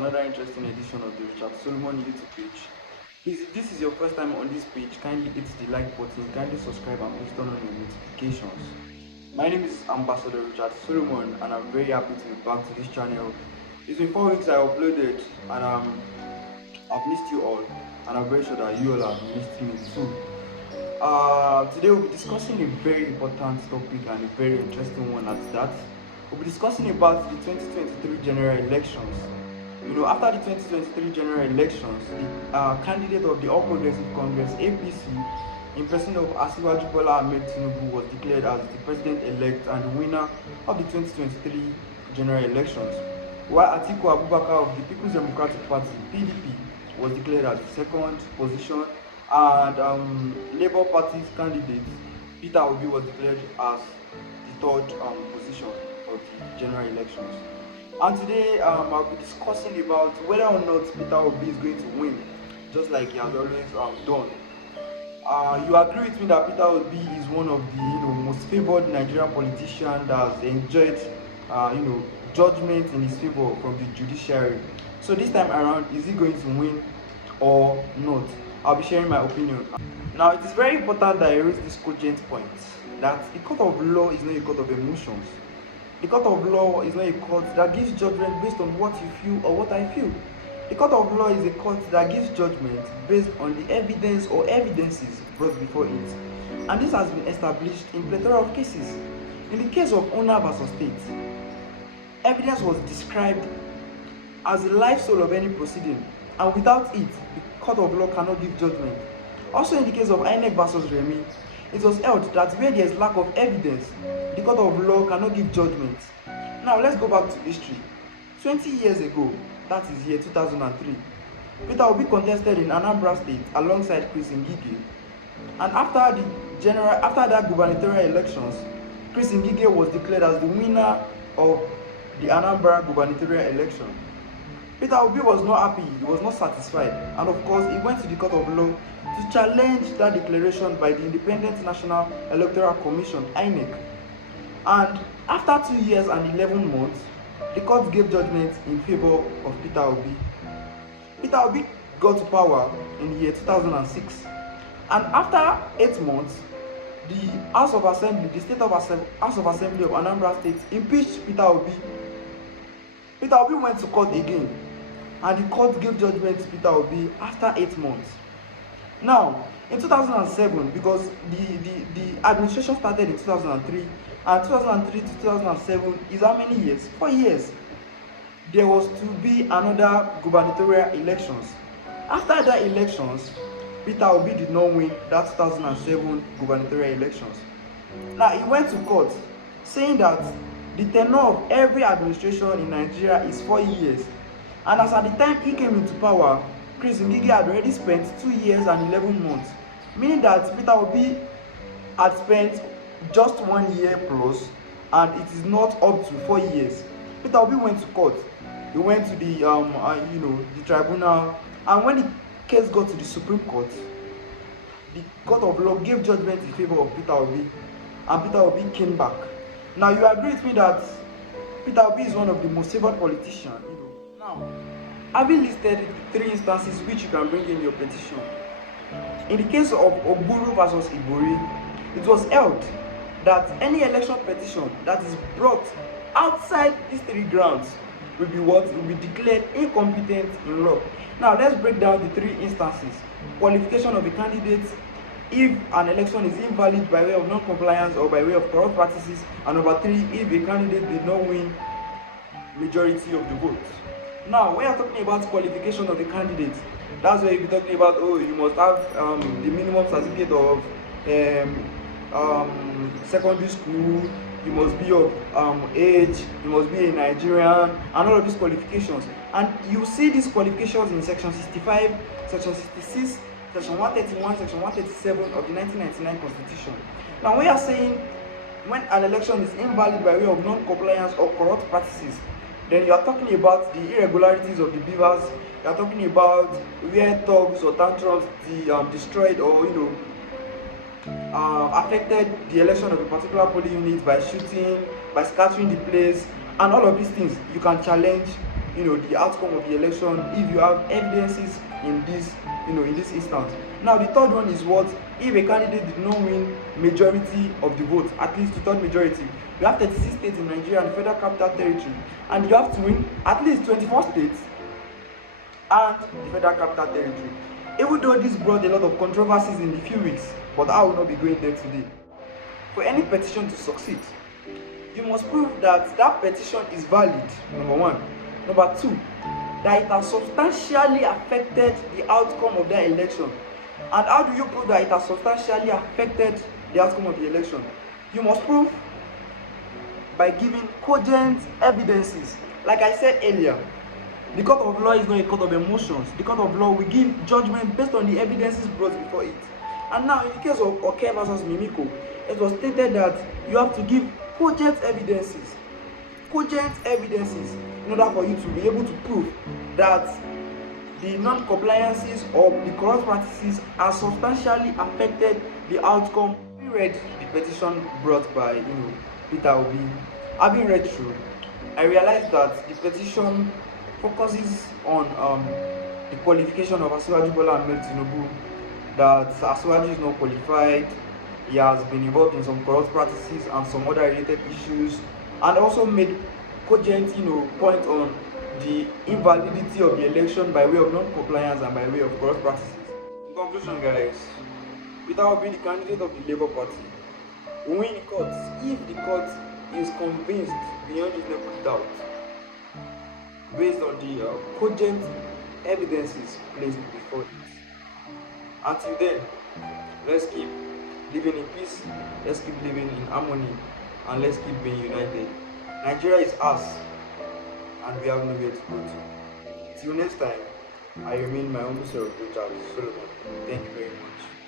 another interesting edition of the Richard Solomon YouTube page. If this is your first time on this page, kindly hit the like button, kindly subscribe and please turn on your notifications. My name is Ambassador Richard Solomon and I'm very happy to be back to this channel. It's been 4 weeks I uploaded and I've missed you all and I'm very sure that you all have missed me too. Today we'll be discussing a very important topic and a very interesting one at that. We'll be discussing about the 2023 general elections. After the 2023 general elections, the candidate of the All Progressive Congress (APC), in person of Asiwaju Bola Ahmed Tinubu, was declared as the president-elect and the winner of the 2023 general elections, while Atiku Abubakar of the People's Democratic Party (PDP) was declared as the second position, and Labour Party's candidate Peter Obi was declared as the third position of the general elections. And today I'll be discussing about whether or not Peter Obi is going to win, just like he has always done. You agree with me that Peter Obi is one of the most favored Nigerian politician that has enjoyed judgment in his favor from the judiciary. So this time around, is he going to win or not? I'll be sharing my opinion. Now, it is very important that I raise this cogent point that the court of law is not a court of emotions. The court of law is not a court that gives judgment based on what you feel or what I feel. The court of law is a court that gives judgment based on the evidence or evidences brought before it. And this has been established in plethora of cases. In the case of owner versus state, evidence was described as the life soul of any proceeding, and without it, the court of law cannot give judgment. Also in the case of INEC versus Remy, it was held that where there is lack of evidence, the court of law cannot give judgment. Now let's go back to history. 20 years ago, that is year 2003, Peter Obi contested in Anambra State alongside Chris Ngige. And after that gubernatorial elections, Chris Ngige was declared as the winner of the Anambra gubernatorial election. Peter Obi was not happy, he was not satisfied, and of course he went to the court of law to challenge that declaration by the Independent National Electoral Commission (INEC). And after 2 years and 11 months, the court gave judgment in favor of Peter Obi. Peter Obi got to power in the year 2006, and after 8 months, the House of Assembly, the House of Assembly of Anambra State impeached Peter Obi. Peter Obi went to court again, and the court gave judgment to Peter Obi after 8 months. Now, in 2007, because the administration started in 2003, and 2003 to 2007 is how many years? 4 years. There was to be another gubernatorial elections. After that elections, Peter Obi did not win that 2007 gubernatorial elections. Now, he went to court saying that the tenure of every administration in Nigeria is 4 years. And as at the time he came into power, Chris Ngige had already spent 2 years and 11 months, meaning that Peter Obi had spent just 1 year plus, and it is not up to 4 years. Peter Obi went to court. He went to the the tribunal, and when the case got to the Supreme Court, the court of law gave judgment in favor of Peter Obi, and Peter Obi came back. Now, you agree with me that Peter Obi is one of the most favored politicians. Now, having listed the 3 instances which you can bring in your petition, in the case of Ogburu versus Ibori, it was held that any election petition that is brought outside these 3 grounds will be declared incompetent in law. Now, let's break down the 3 instances. Qualification of a candidate if an election is invalid by way of non-compliance or by way of corrupt practices, and number 3, if a candidate did not win majority of the votes. Now, when you're talking about qualification of a candidate, that's where you'll be talking about, you must have the minimum certificate of secondary school, you must be of age, you must be a Nigerian, and all of these qualifications. And you see these qualifications in section 65, section 66, section 131, section 137 of the 1999 Constitution. Now, when you're saying when an election is invalid by way of non-compliance or corrupt practices, then you are talking about the irregularities of the beavers. You are talking about where thugs or tantrums destroyed or affected the election of a particular polling unit by shooting, by scattering the place, and all of these things you can challenge the outcome of the election if you have evidences in this in this instance. Now the third one is what if a candidate did not win majority of the votes, at least two-third majority. You have 36 states in Nigeria and the Federal Capital Territory, and you have to win at least 24 states and the Federal Capital Territory. Even though this brought a lot of controversies in the few weeks, but I will not be going there today. For any petition to succeed, you must prove that that petition is valid, number one. Number two, that it has substantially affected the outcome of that election. And how do you prove that it has substantially affected the outcome of the election? You must prove by giving cogent evidences. Like I said earlier, the court of law is not a court of emotions. The court of law will give judgment based on the evidences brought before it. And now, in the case of Oke versus Mimiko, it was stated that you have to give cogent evidences in order for you to be able to prove that the non-compliances or the corrupt practices are substantially affected the outcome. We read the petition brought by Peter Obi. Having read through, I realized that the petition focuses on the qualification of Asiwaju Bola Ahmed Tinubu, that Asiwaju is not qualified, he has been involved in some corrupt practices and some other related issues, and also made cogent point on the invalidity of the election by way of non-compliance and by way of corrupt practices. In conclusion, guys, Peter Obi, the candidate of the Labour Party, will win the court if the court is convinced beyond reasonable doubt based on the cogent evidences placed before it. Until then, let's keep living in peace, let's keep living in harmony, and let's keep being united. Nigeria is us, and we have nowhere to go to. Till next time, I remain my humble self, Richard Solomon. Thank you very much.